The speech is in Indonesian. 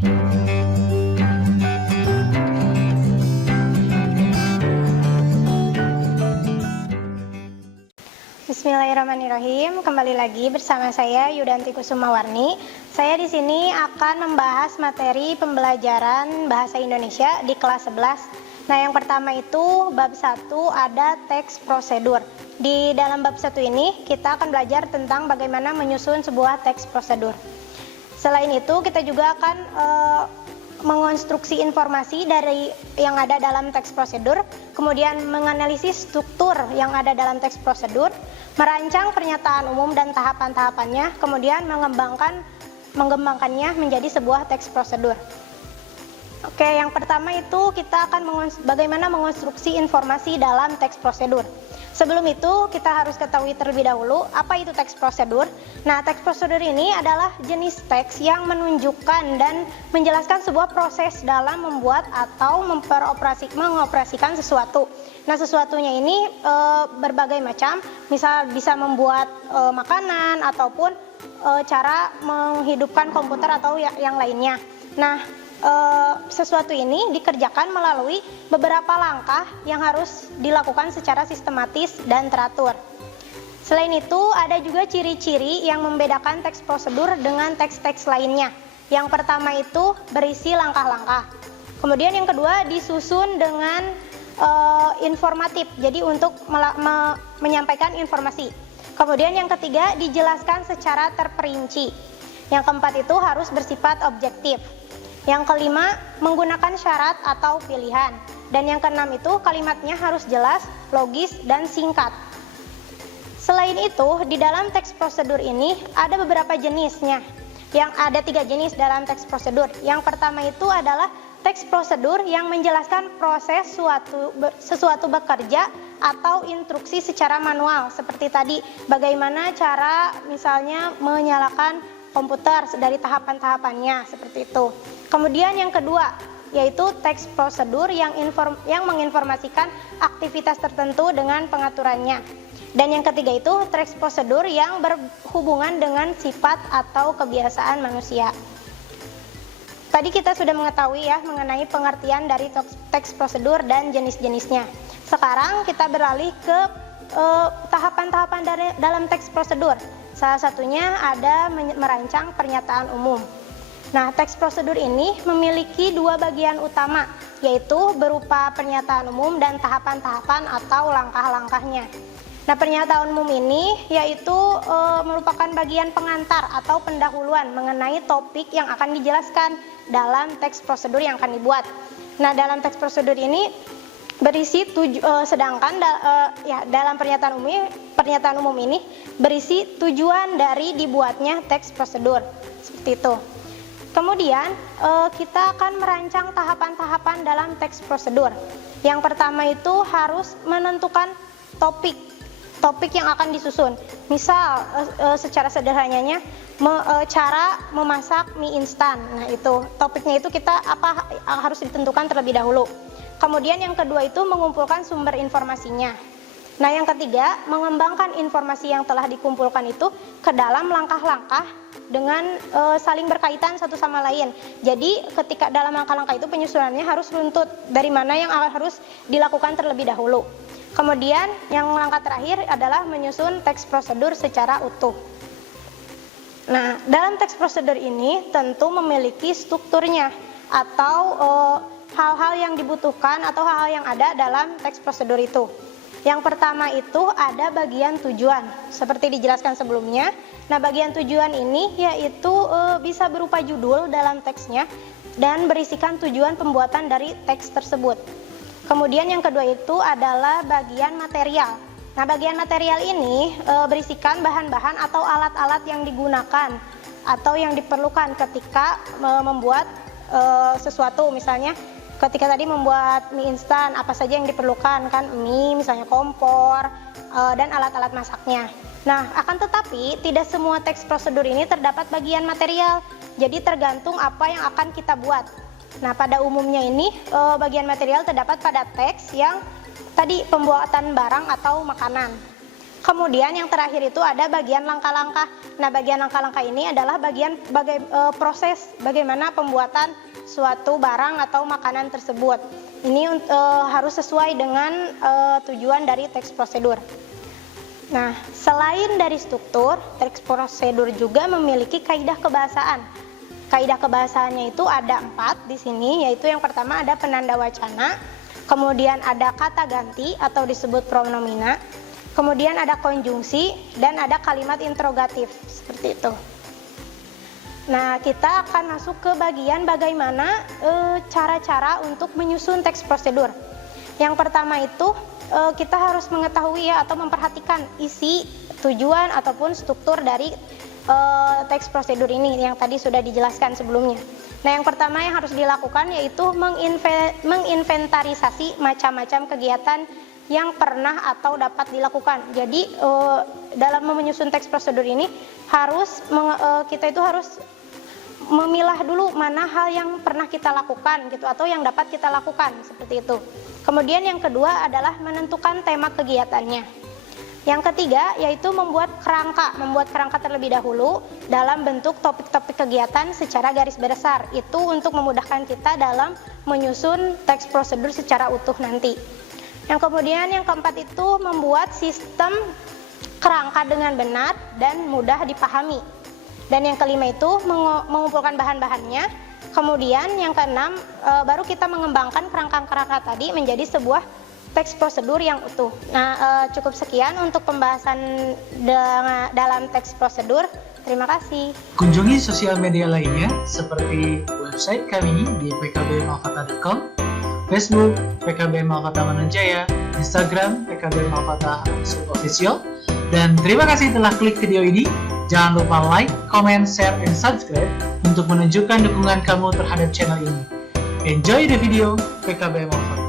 Bismillahirrahmanirrahim. Kembali lagi bersama saya Yudanti Kusumawarni. Saya di sini akan membahas materi pembelajaran bahasa Indonesia di kelas 11. Nah, yang pertama itu bab 1 ada teks prosedur. Di dalam bab 1 ini kita akan belajar tentang bagaimana menyusun sebuah teks prosedur. Selain itu kita juga akan mengonstruksi informasi dari yang ada dalam teks prosedur, kemudian menganalisis struktur yang ada dalam teks prosedur, merancang pernyataan umum dan tahapan-tahapannya, kemudian mengembangkannya menjadi sebuah teks prosedur. Oke, yang pertama itu kita akan bagaimana mengonstruksi informasi dalam teks prosedur. Sebelum itu kita harus ketahui terlebih dahulu apa itu teks prosedur. Nah, teks prosedur ini adalah jenis teks yang menunjukkan dan menjelaskan sebuah proses dalam membuat atau mengoperasikan sesuatu. Nah, sesuatunya ini berbagai macam, misal bisa membuat makanan ataupun cara menghidupkan komputer atau yang lainnya. Nah, sesuatu ini dikerjakan melalui beberapa langkah yang harus dilakukan secara sistematis dan teratur. Selain itu, ada juga ciri-ciri yang membedakan teks prosedur dengan teks-teks lainnya. Yang pertama itu berisi langkah-langkah. Kemudian yang kedua disusun dengan informatif, jadi untuk menyampaikan informasi. Kemudian yang ketiga dijelaskan secara terperinci. Yang keempat itu harus bersifat objektif. Yang kelima, menggunakan syarat atau pilihan. Dan yang keenam itu kalimatnya harus jelas, logis, dan singkat. Selain itu, di dalam teks prosedur ini ada beberapa jenisnya. Yang ada 3 jenis dalam teks prosedur. Yang pertama itu adalah teks prosedur yang menjelaskan proses sesuatu bekerja atau instruksi secara manual. Seperti tadi, bagaimana cara misalnya menyalakan komputer dari tahapan-tahapannya, seperti itu. Kemudian yang kedua, yaitu teks prosedur yang menginformasikan aktivitas tertentu dengan pengaturannya. Dan yang ketiga itu teks prosedur yang berhubungan dengan sifat atau kebiasaan manusia. Tadi kita sudah mengetahui ya mengenai pengertian dari teks prosedur dan jenis-jenisnya. Sekarang kita beralih ke tahapan-tahapan dalam teks prosedur. Salah satunya ada merancang pernyataan umum. Nah, teks prosedur ini memiliki 2 bagian utama, yaitu berupa pernyataan umum dan tahapan-tahapan atau langkah-langkahnya. Nah, pernyataan umum ini yaitu merupakan bagian pengantar atau pendahuluan mengenai topik yang akan dijelaskan dalam teks prosedur yang akan dibuat. Nah, dalam teks prosedur ini berisi dalam pernyataan umum ini berisi tujuan dari dibuatnya teks prosedur, seperti itu. Kemudian kita akan merancang tahapan-tahapan dalam teks prosedur. Yang pertama itu harus menentukan topik yang akan disusun. Misal secara sederhananya cara memasak mie instan. Nah, itu topiknya itu harus ditentukan terlebih dahulu. Kemudian yang kedua itu mengumpulkan sumber informasinya. Nah, yang ketiga, mengembangkan informasi yang telah dikumpulkan itu ke dalam langkah-langkah dengan saling berkaitan satu sama lain. Jadi, ketika dalam langkah-langkah itu penyusunannya harus runtut dari mana yang harus dilakukan terlebih dahulu. Kemudian, yang langkah terakhir adalah menyusun teks prosedur secara utuh. Nah, dalam teks prosedur ini tentu memiliki strukturnya atau hal-hal yang dibutuhkan atau hal-hal yang ada dalam teks prosedur itu. Yang pertama itu ada bagian tujuan, seperti dijelaskan sebelumnya. Nah, bagian tujuan ini yaitu bisa berupa judul dalam teksnya dan berisikan tujuan pembuatan dari teks tersebut. Kemudian yang kedua itu adalah bagian material. Nah, bagian material ini berisikan bahan-bahan atau alat-alat yang digunakan atau yang diperlukan ketika membuat sesuatu, misalnya ketika tadi membuat mie instan, apa saja yang diperlukan, kan mie, misalnya kompor, dan alat-alat masaknya. Nah, akan tetapi tidak semua teks prosedur ini terdapat bagian material, jadi tergantung apa yang akan kita buat. Nah, pada umumnya ini bagian material terdapat pada teks yang tadi pembuatan barang atau makanan. Kemudian yang terakhir itu ada bagian langkah-langkah. Nah, bagian langkah-langkah ini adalah proses bagaimana pembuatan suatu barang atau makanan tersebut. Ini harus sesuai dengan tujuan dari teks prosedur. Nah, selain dari struktur, teks prosedur juga memiliki kaidah kebahasaan. Kaidah kebahasaannya itu ada 4 di sini, yaitu yang pertama ada penanda wacana, kemudian ada kata ganti atau disebut pronomina, kemudian ada konjungsi, dan ada kalimat interrogatif, seperti itu. Nah, kita akan masuk ke bagian bagaimana cara-cara untuk menyusun teks prosedur. Yang pertama itu kita harus mengetahui atau memperhatikan isi, tujuan, ataupun struktur dari teks prosedur ini yang tadi sudah dijelaskan sebelumnya. Nah, yang pertama yang harus dilakukan yaitu menginventarisasi macam-macam kegiatan yang pernah atau dapat dilakukan. Jadi dalam menyusun teks prosedur ini kita itu harus memilah dulu mana hal yang pernah kita lakukan gitu atau yang dapat kita lakukan, seperti itu. Kemudian yang kedua adalah menentukan tema kegiatannya. Yang ketiga yaitu membuat kerangka terlebih dahulu dalam bentuk topik-topik kegiatan secara garis besar. Itu untuk memudahkan kita dalam menyusun teks prosedur secara utuh nanti. Yang kemudian yang keempat itu membuat sistem kerangka dengan benar dan mudah dipahami. Dan yang kelima itu mengumpulkan bahan-bahannya. Kemudian yang keenam baru kita mengembangkan kerangka-kerangka tadi menjadi sebuah teks prosedur yang utuh. Nah, cukup sekian untuk pembahasan dalam teks prosedur. Terima kasih. Kunjungi sosial media lainnya seperti website kami di pkbmalkata.com, Facebook PKB Malkata Mananjaya, Instagram PKB Malkata _official. Dan terima kasih telah klik video ini. Jangan lupa like, comment, share, and subscribe untuk menunjukkan dukungan kamu terhadap channel ini. Enjoy the video, PKB Malkata.